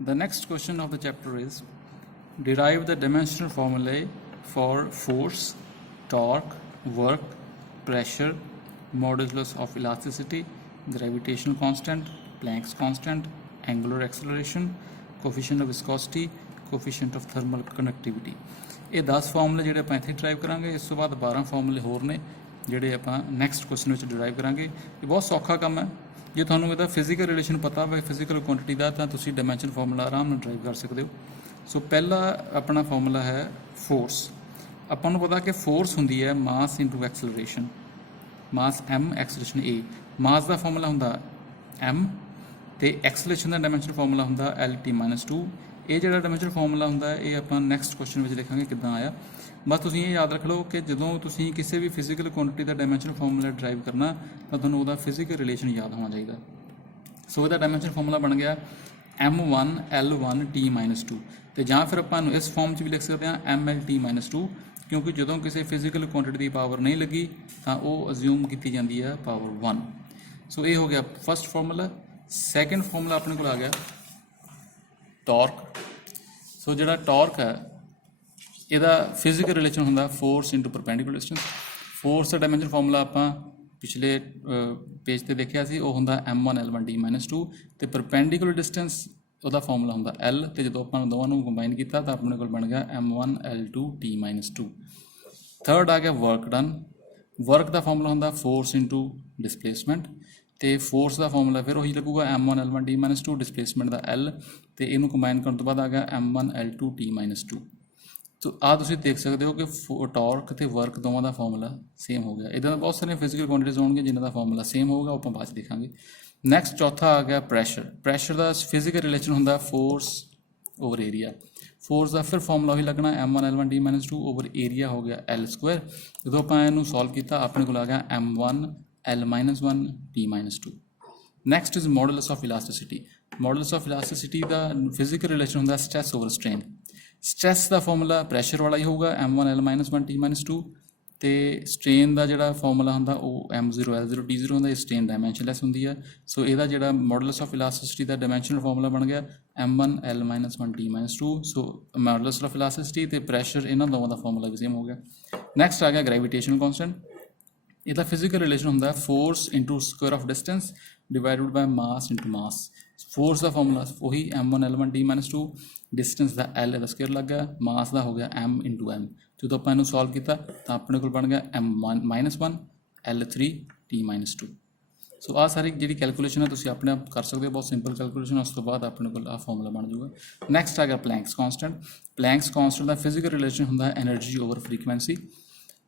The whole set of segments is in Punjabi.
The next question of the chapter is derive the dimensional formulae for force, torque, work, pressure, modulus of elasticity, gravitational constant, Planck's constant, angular acceleration, coefficient of viscosity, coefficient of thermal conductivity। ਇਹ 10 ਫਾਰਮੂਲੇ ਜਿਹੜੇ ਆਪਾਂ ਇੱਥੇ ਡਰਾਈਵ ਕਰਾਂਗੇ। ਇਸ ਤੋਂ ਬਾਅਦ 12 ਫਾਰਮੂਲੇ ਹੋਰ ਨੇ ਜਿਹੜੇ ਆਪਾਂ ਨੈਕਸਟ ਕੁਐਸਚਨ ਵਿੱਚ ਡਰਾਈਵ ਕਰਾਂਗੇ। ਇਹ ਬਹੁਤ ਸੌਖਾ ਕੰਮ ਹੈ। ਜੇ ਤੁਹਾਨੂੰ ਇਹਦਾ ਫਿਜ਼ੀਕਲ ਰਿਲੇਸ਼ਨ ਪਤਾ ਹੋਵੇ ਫਿਜ਼ੀਕਲ ਕੁਆਂਟੀਟੀ ਦਾ ਤਾਂ ਤੁਸੀਂ ਡਾਇਮੈਂਸ਼ਨ ਫਾਰਮੂਲਾ ਆਰਾਮ ਨਾਲ ਡਰਾਈਵ ਕਰ ਸਕਦੇ ਹੋ। ਸੋ ਪਹਿਲਾ ਆਪਣਾ ਫਾਰਮੂਲਾ ਹੈ ਫੋਰਸ। ਆਪਾਂ ਨੂੰ ਪਤਾ ਕਿ ਫੋਰਸ ਹੁੰਦੀ ਹੈ mass into acceleration, mass m acceleration a। Mass ਦਾ ਫਾਰਮੂਲਾ ਹੁੰਦਾ m ਤੇ ਐਕਸਲਰੇਸ਼ਨ ਦਾ ਡਾਇਮੈਂਸ਼ਨ ਫਾਰਮੂਲਾ ਹੁੰਦਾ Lt-2। ਇਹ ਜਿਹੜਾ ਡਾਇਮੈਂਸ਼ਨ ਫਾਰਮੂਲਾ ਹੁੰਦਾ ਇਹ ਆਪਾਂ ਨੈਕਸਟ ਕੁਐਸਚਨ ਵਿੱਚ ਦੇਖਾਂਗੇ ਕਿੱਦਾਂ ਆਇਆ। ਬਸ ਤੁਸੀਂ ਇਹ ਯਾਦ ਰੱਖ ਲਓ ਕਿ ਜਦੋਂ ਤੁਸੀਂ ਕਿਸੇ ਵੀ ਫਿਜ਼ੀਕਲ ਕੁਆਂਟੀਟੀ ਦਾ ਡਾਇਮੈਂਸ਼ਨ ਫਾਰਮੂਲਾ ਡਰਾਈਵ ਕਰਨਾ ਤਾਂ ਤੁਹਾਨੂੰ ਉਹਦਾ ਫਿਜ਼ੀਕਲ ਰਿਲੇਸ਼ਨ ਯਾਦ ਹੋਣਾ ਚਾਹੀਦਾ। ਸੋ ਇਹਦਾ ਡਾਇਮੈਂਸ਼ਨ ਫਾਰਮੂਲਾ ਬਣ ਗਿਆ m1L1T-2 ਤੇ ਜਾਂ ਫਿਰ ਆਪਾਂ ਨੂੰ ਇਸ ਫਾਰਮ 'ਚ ਵੀ ਲਿਖ ਸਕਦੇ ਹਾਂ mLT-2 ਕਿਉਂਕਿ ਜਦੋਂ ਕਿਸੇ ਫਿਜ਼ੀਕਲ ਕੁਆਂਟੀਟੀ ਦੀ ਪਾਵਰ ਨਹੀਂ ਲੱਗੀ ਤਾਂ ਉਹ ਅਜ਼ਿਊਮ ਕੀਤੀ ਜਾਂਦੀ ਹੈ ਪਾਵਰ 1। ਸੋ ਇਹ ਹੋ ਗਿਆ ਫਸਟ ਫਾਰਮੂਲਾ। ਸੈਕਿੰਡ ਫਾਰਮੂਲਾ ਆਪਣੇ ਕੋਲ ਆ ਗਿਆ ਟਾਰਕ। ਸੋ ਜਿਹੜਾ ਟਾਰਕ ਹੈ ਇਹਦਾ ਫਿਜ਼ੀਕਲ ਰਿਲੇਸ਼ਨ ਹੁੰਦਾ force into perpendicular distance. Force ਦਾ ਡਾਇਮੈਂਸ਼ਨ ਫਾਰਮੂਲਾ ਆਪਾਂ ਪਿਛਲੇ ਪੇਜ ਤੇ ਦੇਖਿਆ ਸੀ, ਉਹ ਹੁੰਦਾ m1L1T-2 ਤੇ ਪਰਪੈਂਡੀਕੂਲਰ ਡਿਸਟੈਂਸ ਉਹਦਾ ਫਾਰਮੂਲਾ ਹੁੰਦਾ L ਤੇ ਜਦੋਂ ਆਪਾਂ ਦੋਵਾਂ ਨੂੰ ਕੰਬਾਈਨ ਕੀਤਾ ਤਾਂ ਆਪਣੇ ਕੋਲ ਬਣ ਗਿਆ m1L2T-2। ਥਰਡ ਆ ਗਿਆ ਵਰਕ ਡਨ। ਵਰਕ ਦਾ ਫਾਰਮੂਲਾ ਹੁੰਦਾ ਫੋਰਸ ਇਨਟੂ ਡਿਸਪਲੇਸਮੈਂਟ ਤੇ ਫੋਰਸ ਦਾ ਫਾਰਮੂਲਾ ਫਿਰ ਉਹੀ ਲੱਗੂਗਾ m1L1T-2 ਡਿਸਪਲੇਸਮੈਂਟ ਦਾ L ਤੇ ਇਹਨੂੰ ਕੰਬਾਈਨ ਕਰਨ ਤੋਂ ਬਾਅਦ ਆ ਗਿਆ m1L2T-2। ਸੋ ਆ ਤੁਸੀਂ ਦੇਖ ਸਕਦੇ ਹੋ ਕਿ ਟਾਰਕ ਤੇ ਵਰਕ ਦੋਵਾਂ ਦਾ ਫਾਰਮੂਲਾ ਸੇਮ ਹੋ ਗਿਆ। ਇੱਦਾਂ ਦਾ ਬਹੁਤ ਸਾਰੀਆਂ ਫਿਜ਼ੀਕਲ ਕੁਆਂਟੀਟੀਜ਼ ਹੋਣਗੀਆਂ ਜਿਨ੍ਹਾਂ ਦਾ ਫਾਰਮੂਲਾ ਸੇਮ ਹੋਊਗਾ, ਉਹ ਆਪਾਂ ਬਾਅਦ 'ਚ ਦੇਖਾਂਗੇ। ਨੈਕਸਟ ਚੌਥਾ ਆ ਗਿਆ ਪ੍ਰੈਸ਼ਰ। ਪ੍ਰੈਸ਼ਰ ਦਾ ਫਿਜ਼ੀਕਲ ਰਿਲੇਸ਼ਨ ਹੁੰਦਾ ਫੋਰਸ ਓਵਰ ਏਰੀਆ। ਫੋਰਸ ਦਾ ਫਿਰ ਫਾਰਮੂਲਾ ਉਹੀ ਲੱਗਣਾ m1L1T-2 ਓਵਰ ਏਰੀਆ ਹੋ ਗਿਆ L²। ਜਦੋਂ ਆਪਾਂ ਇਹਨੂੰ ਸੋਲਵ ਕੀਤਾ ਆਪਣੇ ਕੋਲ ਆ ਗਿਆ m1L-1T-2। Next is modulus of elasticity. Modulus of elasticity ਦਾ ਫਿਜ਼ੀਕਲ ਰਿਲੇਸ਼ਨ ਹੁੰਦਾ ਸਟ੍ਰੈਸ ਓਵਰ ਸਟ੍ਰੇਨ। ਸਟ੍ਰੈਸ ਦਾ ਫਾਰਮੂਲਾ ਪ੍ਰੈਸ਼ਰ ਵਾਲਾ ਹੀ ਹੋਊਗਾ m1L-1T-2 ਤੇ ਸਟ੍ਰੇਨ ਦਾ ਜਿਹੜਾ ਫਾਰਮੂਲਾ ਹੁੰਦਾ ਉਹ m0L0T0 ਹੁੰਦਾ। ਇਹ ਸਟ੍ਰੇਨ ਡਾਇਮੈਂਸ਼ਨਲੈਸ ਹੁੰਦੀ ਹੈ। ਸੋ ਇਹਦਾ ਜਿਹੜਾ modulus of elasticity the dimensional formula ਬਣ ਗਿਆ m1L-1T-2। ਸੋ ਮੋਡੂਲਸ ਆਫ ਇਲਾਸਟਿਸਿਟੀ ਤੇ ਪ੍ਰੈਸ਼ਰ ਇਹਨਾਂ ਦੋਵਾਂ ਦਾ ਫਾਰਮੂਲਾ ਵੀ ਸੇਮ ਹੋ ਗਿਆ। ਨੈਕਸਟ ਆ ਗਿਆ ਗ੍ਰੈਵੀਟੇਸ਼ਨਲ ਕਾਂਸਟੈਂਟ। ਇਹਦਾ ਫਿਜ਼ੀਕਲ ਰਿਲੇਸ਼ਨ ਹੁੰਦਾ force into square of distance divided by mass into mass. Force ਦਾ ਫਾਰਮੂਲਾ ਉਹੀ m1L1T-2, ਡਿਸਟੈਂਸ ਦਾ L ਇਹਦਾ ਸਕੁਅਰ ਲੱਗ ਗਿਆ, ਮਾਸ ਦਾ ਹੋ ਗਿਆ m ਇਨਟੂ m। ਜਦੋਂ ਆਪਾਂ ਇਹਨੂੰ ਸੋਲਵ ਕੀਤਾ ਤਾਂ ਆਪਣੇ ਕੋਲ ਬਣ ਗਿਆ m-1L3T-2। ਸੋ ਆਹ ਸਾਰੀ ਜਿਹੜੀ ਕੈਲਕੂਲੇਸ਼ਨ ਹੈ ਤੁਸੀਂ ਆਪਣੇ ਆਪ ਕਰ ਸਕਦੇ ਹੋ, ਬਹੁਤ ਸਿੰਪਲ ਕੈਲਕੂਲੇਸ਼ਨ। ਉਸ ਤੋਂ ਬਾਅਦ ਆਪਣੇ ਕੋਲ ਆਹ ਫਾਰਮੂਲਾ ਬਣ ਜਾਊਗਾ। ਨੈਕਸਟ ਆ ਗਿਆ ਪਲੈਂਕਸ ਕਾਂਸਟੈਂਟ। ਪਲੈਂਕਸ ਕਾਂਸਟੈਂਟ ਦਾ ਫਿਜ਼ੀਕਲ ਰਿਲੇਸ਼ਨ ਹੁੰਦਾ ਐਨਰਜੀ ਓਵਰ ਫਰੀਕੁਐਂਸੀ।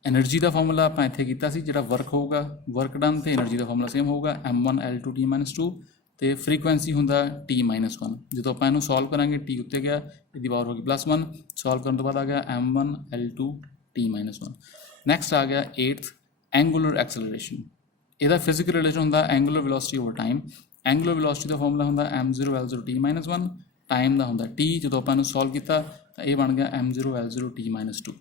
ਐਨਰਜੀ ਦਾ ਫਾਰਮੂਲਾ ਆਪਾਂ ਇੱਥੇ ਕੀਤਾ ਸੀ, ਜਿਹੜਾ ਵਰਕ ਹੋਊਗਾ ਵਰਕ ਡਨ ਤੇ ਐਨਰਜੀ ਦਾ ਫਾਰਮੂਲਾ ਸੇਮ ਹੋਊਗਾ m1L2T-2 ਤੇ ਫਰੀਕੁਐਂਸੀ ਹੁੰਦਾ T-1। ਜਦੋਂ ਆਪਾਂ ਇਹਨੂੰ ਸੋਲਵ ਕਰਾਂਗੇ T ਉੱਤੇ ਗਿਆ, ਇਹਦੀ ਪਾਵਰ ਹੋ ਗਈ +1। ਸੋਲਵ ਕਰਨ ਤੋਂ ਬਾਅਦ ਆ ਗਿਆ m1L2T-1। ਨੈਕਸਟ ਆ ਗਿਆ 8th ਐਂਗੂਲਰ ਐਕਸਲਰੇਸ਼ਨ। ਇਹਦਾ ਫਿਜ਼ੀਕਲ ਰਿਲੇਸ਼ਨ ਹੁੰਦਾ angular velocity over time. Angular velocity ਦਾ ਫਾਰਮੂਲਾ ਹੁੰਦਾ m0L0T-1, ਟਾਈਮ ਦਾ ਹੁੰਦਾ T। ਜਦੋਂ ਆਪਾਂ ਇਹਨੂੰ ਸੋਲਵ ਕੀਤਾ ਤਾਂ ਇਹ ਬਣ ਗਿਆ m0L0T-2।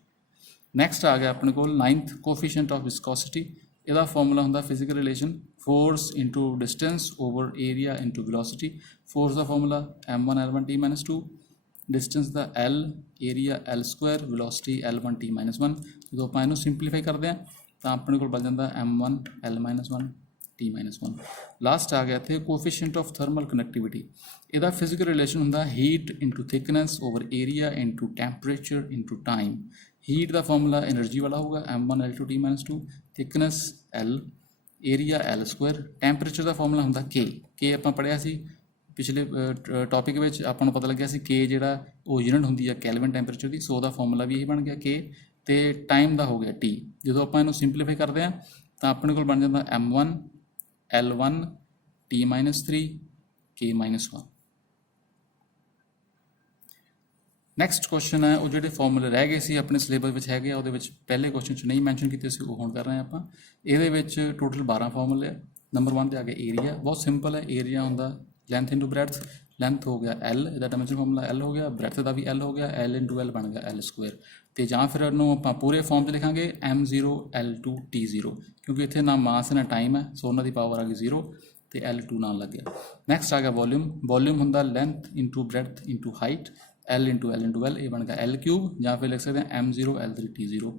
ਨੈਕਸਟ ਆ ਗਿਆ ਆਪਣੇ ਕੋਲ 9th ਕੋਫੀਸ਼ੀਐਂਟ ਆਫ ਵਿਸਕੋਸਿਟੀ। ਇਹਦਾ ਫਾਰਮੂਲਾ ਹੁੰਦਾ physical relation force into distance over area into velocity. Force ਦਾ ਫਾਰਮੂਲਾ m1L1T-2, ਡਿਸਟੈਂਸ ਦਾ L, area L², velocity L1T-1। ਜਦੋਂ ਆਪਾਂ ਇਹਨੂੰ ਸਿੰਪਲੀਫਾਈ ਕਰਦੇ ਹਾਂ ਤਾਂ ਆਪਣੇ ਕੋਲ ਬਣ ਜਾਂਦਾ m1L-1T-1। ਲਾਸਟ ਆ ਗਿਆ ਇੱਥੇ ਕੋਫੀਸ਼ੀਐਂਟ ਆਫ ਥਰਮਲ ਕੰਡਕਟੀਵਿਟੀ। ਇਹਦਾ ਫਿਜ਼ੀਕਲ ਰਿਲੇਸ਼ਨ ਹੁੰਦਾ heat into thickness over area into temperature into time. Heat ਦਾ ਫਾਰਮੂਲਾ ਐਨਰਜੀ ਵਾਲਾ ਹੋਊਗਾ m1L2T-2, thickness L, area L²। Temperature ਦਾ ਫਾਰਮੂਲਾ ਹੁੰਦਾ K ਆਪਾਂ ਪੜ੍ਹਿਆ ਸੀ ਪਿਛਲੇ ਟੌਪਿਕ ਵਿੱਚ, ਆਪਾਂ ਨੂੰ ਪਤਾ ਲੱਗਿਆ ਸੀ K ਜਿਹੜਾ ਉਹ ਯੂਨਿਟ ਹੁੰਦੀ ਹੈ ਕੈਲਵਿਨ ਟੈਂਪਰੇਚਰ ਦੀ। ਸੋ ਉਹਦਾ ਫਾਰਮੂਲਾ ਵੀ ਇਹੀ ਬਣ ਗਿਆ K ਤੇ ਟਾਈਮ ਦਾ ਹੋ ਗਿਆ T। ਜਦੋਂ ਆਪਾਂ ਇਹਨੂੰ ਸਿੰਪਲੀਫਾਈ ਕਰਦੇ ਹਾਂ ਤਾਂ ਆਪਣੇ ਕੋਲ ਬਣ ਜਾਂਦਾ m1L1T-3 K-1। ਨੈਕਸਟ ਕੁਐਸਚਨ ਹੈ ਉਹ ਜਿਹੜੇ ਫਾਰਮੂਲੇ ਰਹਿ ਗਏ ਸੀ ਆਪਣੇ ਸਿਲੇਬਸ ਵਿੱਚ ਹੈਗੇ ਆ, ਉਹਦੇ ਵਿੱਚ ਪਹਿਲੇ ਕੁਐਸਚਨ 'ਚ ਨਹੀਂ ਮੈਂਸ਼ਨ ਕੀਤੇ ਸੀ, ਉਹ ਹੁਣ ਕਰ ਰਹੇ ਹਾਂ ਆਪਾਂ। ਇਹਦੇ ਵਿੱਚ ਟੋਟਲ 12 ਫਾਰਮੂਲੇ ਆ। ਨੰਬਰ 1 ਤੇ ਆ ਗਿਆ ਏਰੀਆ। ਬਹੁਤ ਸਿੰਪਲ ਹੈ, ਏਰੀਆ ਹੁੰਦਾ ਲੈਂਥ ਇਨਟੂ ਬ੍ਰੈਡਥ। ਲੈਂਥ ਹੋ ਗਿਆ L, ਇਹਦਾ ਡਾਇਮੈਂਸ਼ਨ ਫਾਰਮੂਲਾ L ਹੋ ਗਿਆ। ਬ੍ਰੈਡਥ ਦਾ ਵੀ L ਹੋ ਗਿਆ, L ਇਨਟੂ L ਬਣ ਗਿਆ L²। ਤੇ ਜਾਂ ਫਿਰ ਇਹਨੂੰ ਆਪਾਂ ਪੂਰੇ ਫਾਰਮ 'ਚ ਲਿਖਾਂਗੇ m0L2T0 ਕਿਉਂਕਿ ਇੱਥੇ ਨਾ ਮਾਸ ਨਾ ਟਾਈਮ ਹੈ, ਸੋ ਉਹਨਾਂ ਦੀ ਪਾਵਰ ਆ ਗਈ 0। तो L2 नाल लग गया। नैक्सट आ गया वॉल्यूम। वॉल्यूम होंदा length into breadth into height, L into L, ये बन गया L3 या फिर लिख सकते हैं M0 L3 T0।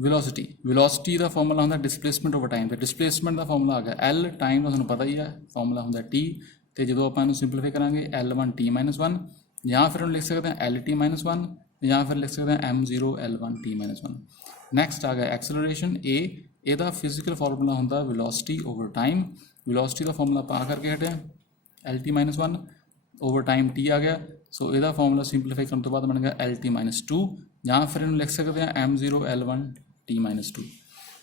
Velocity, velocity का फॉर्मूला होंदा डिसप्लेसमेंट ओवर टाइम, तो डिसप्लेसमेंट का फॉर्मूला आ गया L, टाइम का तुहानूं पता ही है फॉर्मूला होंदा T, तो जो आप सिंपलीफाई करांगे L1 T-1 या फिर हम लिख सकते हैं LT-1 या फिर लिख सकते हैं M0 L1 T-1। नैक्सट आ गया एक्सलरेशन A, ਇਹਦਾ फिजिकल फॉर्मूला होंदा वेलोसिटी ओवर टाइम, वेलोसिटी का फॉर्मूला पा करके हटे LT-1 ओवर टाइम T आ गया, सो ਇਹਦਾ फॉर्मूला सिंपलीफाई करने तो बाद बन गया LT-2 या फिर हम लिख सकते हैं M0 L1 T-2।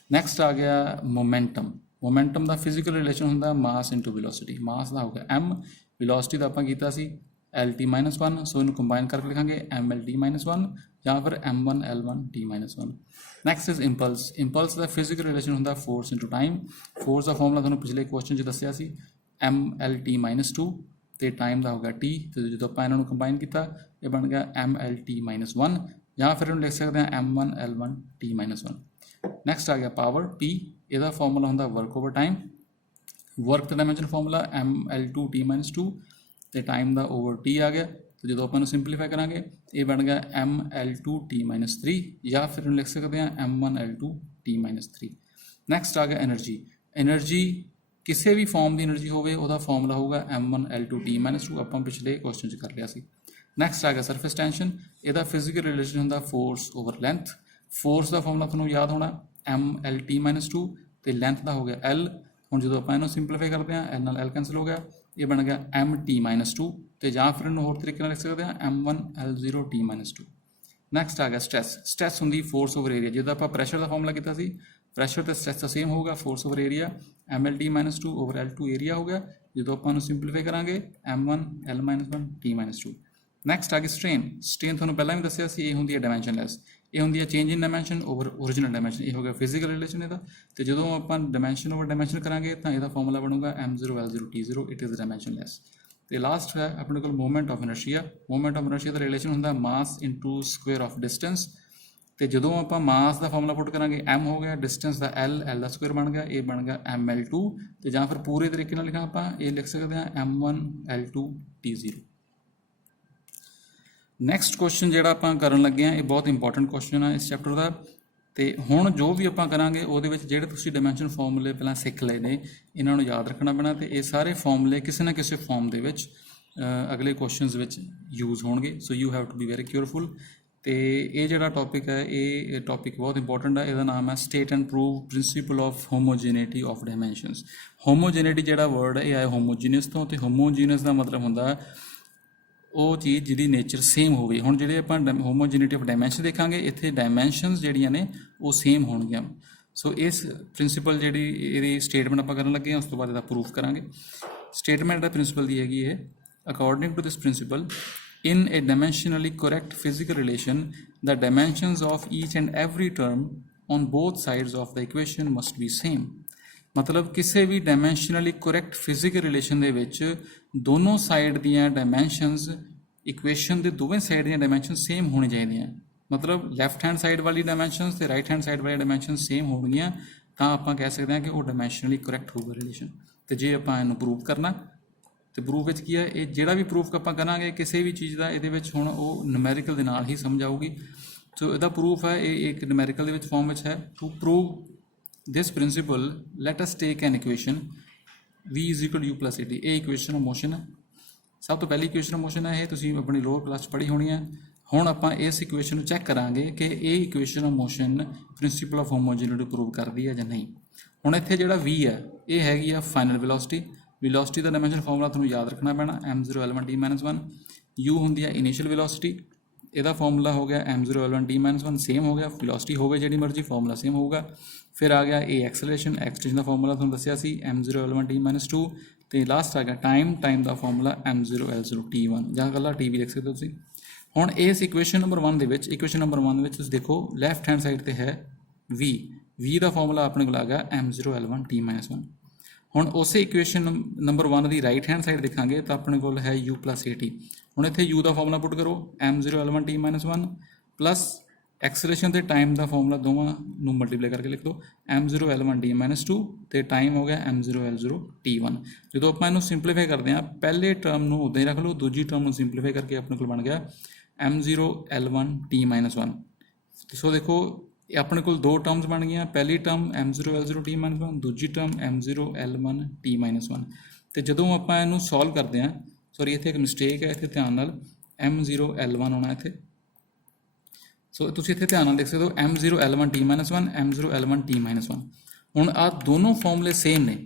नैक्सट आ गया मोमेंटम। मोमेंटम का फिजिकल रिलेशन होंदा मास इंटू वेलोसिटी, मास का हो गया M, वेलोसिटी का आपां कीता सी LT-1, सो इनू कंबाइन करके लिखांगे MLT-1 या फिर M1 L1 T-1। Next is impulse. Impulse का फिजिकल रिलेशन होंदा फोर्स इंटू टाइम, फोर्स का फॉर्मूला तुहानूं पिछले क्वेश्चन च दस्सिया सी MLT-2 तो टाइम का हो गया T, तो जो आप इन्हों कंबाइन किया ये बन गया MLT-1 या फिर हम लिख सकते हैं M1 L1 T-1। नैक्सट आ गया पावर P, यदा फॉर्मूला होंदा वर्क ओवर टाइम, वर्क का डायमेंशन फॉर्मूला ML2 T-2 तो टाइम का ओवर T आ गया, तो जो आप सिंपलीफाई करांगे ये बन गया ML2 T-3 या फिर हम लिख सकते हैं M1 L2 T-3। नैक्सट आ गया एनर्जी। एनर्जी किसी भी फॉर्म की एनर्जी होगा फॉर्मूला होगा M1 L2 T-2, आप पिछले क्वेश्चन कर लिया सी। नैक्सट आ गया सरफेस टेंशन, यदा फिजिकल रिलेशन होंदा फोर्स ओवर लेंथ, फोर्स का फॉर्मूला तुहानूं याद होना MLT-2 तो लेंथ का हो गया L, हुण जो आप सिंपलीफाई करते हैं L नाल L कैंसिल हो गया, ये बन गया MT-2 तो या फिर इन्होंने होर तरीके लिख सकते हैं M1 L0 T-2। नैक्सट आ गया स्ट्रैस। स्ट्रैस होंगी फोर्स ओवर एरिया, जो आप प्रेशर का फॉर्मूला किया सी प्रेशर तो स्ट्रैस का सेम होगा force over area MLT-2 over L2 area हो गया, जो आप सिंपलीफाई करांगे M1 L-1 T-2। नैक्सट आ गया स्ट्रेन। स्ट्रेन तुहानूं पहलां भी दस्सिया सी, ये होंदी है डायमेंशनलैस, ये होंदी है change in dimension over original dimension, ये हो गया फिजिकल रिलेशन ਇਹਦਾ, तो जो आप डायमेंशन ओवर डायमेंशन करांगे तो यदा फॉर्मूला बनूगा M0 L0 T0, it is dimensionless. तो लास्ट है अपने को movement of inertia. Movement of inertia का रिलेशन होंदा mass into square of distance, तो जो आप मास का फॉर्मूला पुट करांगे M हो गया, डिस्टेंस का L का स्क्वेयर बन गया, ये बन गया ML2, तो या फिर पूरे तरीके लिखा आप ये लिख सकते हैं M1 L2 T0। Next question जो आप करन लगे हैं ये बहुत इंपॉर्टेंट क्वेश्चन है इस चैप्टर का, तो हुण जो भी आप करांगे वो जिहड़े तुसीं डायमेंशन फॉर्मूले पहलां सीख लए ने इन्हां नूं याद रखना पैना, तो ये सारे फॉर्मूले किसी ना किसी फॉर्म दे विच अगले क्वेश्चनस विच यूज़ होणगे, so you have to be very careful. तो ये जिहड़ा टॉपिक है ये टॉपिक बहुत इंपॉर्टेंट है, इसका नाम है state and prove principal of homogeneity of dimensions. Homogeneity जिहड़ा वर्ड है ये आया होमोजीनियस तो, होमोजीनियस का मतलब होंदा ਉਹ ਚੀਜ਼ ਜਿਹਦੀ ਨੇਚਰ ਸੇਮ ਹੋਵੇ। ਹੁਣ ਜਿਹੜੇ ਆਪਾਂ ਹੋਮੋਜੀਨਿਟੀ ਆਫ ਡਾਇਮੈਂਸ਼ਨ ਦੇਖਾਂਗੇ ਇੱਥੇ ਡਾਇਮੈਂਸ਼ਨਸ ਜਿਹੜੀਆਂ ਨੇ ਉਹ ਸੇਮ ਹੋਣਗੀਆਂ। ਸੋ ਇਸ ਪ੍ਰਿੰਸੀਪਲ ਜਿਹੜੀ ਇਹਦੀ ਸਟੇਟਮੈਂਟ ਆਪਾਂ ਕਰਨ ਲੱਗੇ ਹਾਂ ਉਸ ਤੋਂ ਬਾਅਦ ਇਹਦਾ ਪ੍ਰੂਫ ਕਰਾਂਗੇ। ਸਟੇਟਮੈਂਟ ਦਾ ਪ੍ਰਿੰਸੀਪਲ ਦੀ ਹੈਗੀ ਇਹ, according to this principle in a dimensionally correct physical relation the dimensions of each and every term on both sides of the equation must be same। मतलब किसी भी डायमेंशनली करैक्ट फिजिकल रिलेशन दे विच दोनों साइड दियां डायमेंशनस इक्वेशन के दोवें साइड दियां डायमेंशन सेम होनी चाहिए, मतलब लैफ्ट हैंड साइड वाली डायमेंशनस तो राइट हैंड साइड वाली डायमेंशन सेम होणगियां तां आपां कह सकते हैं कि वो डायमेंशनली करैक्ट होगा रिलेशन। तो जे आपां इहनूं प्रूव करना तो प्रूफ विच की है ये जिहड़ा भी प्रूफ आपां करांगे किसी भी चीज़ का इहदे विच हुण ओह न्यूमैरिकल दे नाल ही समझ आऊगी। सो इहदा प्रूफ है ये एक न्यूमैरिकल दे विच फॉर्म विच है। To prove this principle let us take an equation v is equal to u plus at। ये इक्वेशन ऑफ मोशन है, सब तो पहली इक्वेशन ऑफ मोशन है, ये तुसीं अपनी लोअर क्लास पढ़ी होनी है। हुण आपां इस इक्वेशन को चैक करांगे कि ये equation of motion principal of homogeneity prove करती है या नहीं। हुण इत्थे जिहड़ा v है ये हैगी आ फाइनल वेलोसिटी, वेलोसिटी का डायमेंशन फॉर्मूला तुहानूं याद रखना पैना M0 L1 T-1। u होंदी है इनिशियल वेलोसिटी, ਇਹਦਾ फॉर्मूला हो गया M0 L1 T-1 सेम हो गया, वेलोसिटी हो गई जी मर्जी फॉर्मूला सेम होगा। फिर आ गया ए एक्सलेशन, एक्सटेंशन का फॉर्मूला तुहानूं दस्सिया सी M0 L1 T-2, तो लास्ट आ गया टाइम, टाइम का फॉर्मूला M0 L0 T1 ਜਾਂ कला T भी लिख सकते हो तुसीं। हुण इस इक्वेशन नंबर 1 ਦੇ ਵਿੱਚ इक्वेशन नंबर 1 ਦੇ ਵਿੱਚ ਤੁਸੀਂ देखो लैफ्ट हैंड साइड ਤੇ है v का फॉर्मूला अपने को आ गया M0 L1 T-1। हुण उसे इक्वेशन नंबर 1 की राइट हैंड साइड देखा तो अपने को है u plus at। हुण इत्थे u का फॉर्मूला पुट करो M0 L1 T-1 plus acceleration ਤੇ ਟਾਈਮ ਦਾ ਫਾਰਮੂਲਾ ਦੋਵਾਂ ਨੂੰ ਮਲਟੀਪਲਾਈ ਕਰਕੇ ਲਿਖ ਦਿਓ m0 l1 t-2 ਤੇ ਟਾਈਮ ਹੋ ਗਿਆ m0 l0 t1। ਜਦੋਂ ਆਪਾਂ ਇਹਨੂੰ ਸਿੰਪਲੀਫਾਈ ਕਰਦੇ ਹਾਂ ਪਹਿਲੇ ਟਰਮ ਨੂੰ ਉੱਦਾਂ ਹੀ ਰੱਖ ਲਓ, ਦੂਜੀ ਟਰਮ ਨੂੰ ਸਿੰਪਲੀਫਾਈ ਕਰਕੇ ਆਪਣੇ ਕੋਲ ਬਣ ਗਿਆ m0 l1 t-1। ਸੋ ਦੇਖੋ ਆਪਣੇ ਕੋਲ ਦੋ ਟਰਮਸ ਬਣ ਗਈਆਂ, ਪਹਿਲੀ ਟਰਮ m0 l0 t-1, ਦੂਜੀ ਟਰਮ m0 l1 t-1। ਤੇ ਜਦੋਂ ਆਪਾਂ ਇਹਨੂੰ ਸੋਲਵ ਕਰਦੇ ਹਾਂ, ਸੌਰੀ ਇੱਥੇ ਇੱਕ ਮਿਸਟੇਕ ਹੈ, ਇੱਥੇ ਧਿਆਨ ਨਾਲ m0 l1 ਆਉਣਾ ਇੱਥੇ। ਸੋ ਤੁਸੀਂ ਇੱਥੇ ਧਿਆਨ ਨਾਲ ਦੇਖ ਸਕਦੇ ਹੋ m0 l1 t-1 m0 l1 t-1। ਹੁਣ ਆਹ ਦੋਨੋਂ ਫਾਰਮੂਲੇ ਸੇਮ ਨੇ,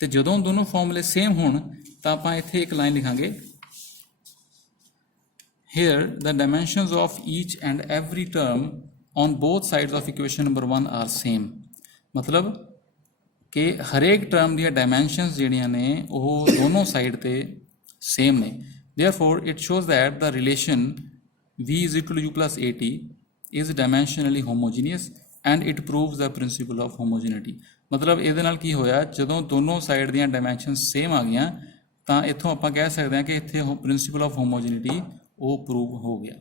ਤੇ ਜਦੋਂ ਦੋਨੋਂ ਫਾਰਮੂਲੇ ਸੇਮ ਹੋਣ ਤਾਂ ਆਪਾਂ ਇੱਥੇ ਇੱਕ ਲਾਈਨ ਲਿਖਾਂਗੇ here the dimensions of each and every term on both sides of equation number 1 are same। ਮਤਲਬ ਕਿ ਹਰੇਕ ਟਰਮ ਦੀਆਂ ਡਾਇਮੈਂਸ਼ਨਸ ਜਿਹੜੀਆਂ ਨੇ ਉਹ ਦੋਨੋਂ ਸਾਈਡ ਤੇ ਸੇਮ ਨੇ। therefore it shows that the relation v is equal to u plus at is dimensionally homogeneous and it proves the principle of homogeneity। ਮਤਲਬ ਇਹਦੇ ਨਾਲ ਕੀ ਹੋਇਆ, ਜਦੋਂ ਦੋਨੋਂ ਸਾਈਡ ਦੀਆਂ ਡਾਇਮੈਂਸ਼ਨ ਸੇਮ ਆ ਗਈਆਂ ਤਾਂ ਇੱਥੋਂ ਆਪਾਂ ਕਹਿ ਸਕਦੇ ਹਾਂ ਕਿ ਇੱਥੇ ਪ੍ਰਿੰਸੀਪਲ ਆਫ ਹੋਮੋਜੀਨਿਟੀ ਉਹ ਪ੍ਰੂਵ ਹੋ ਗਿਆ।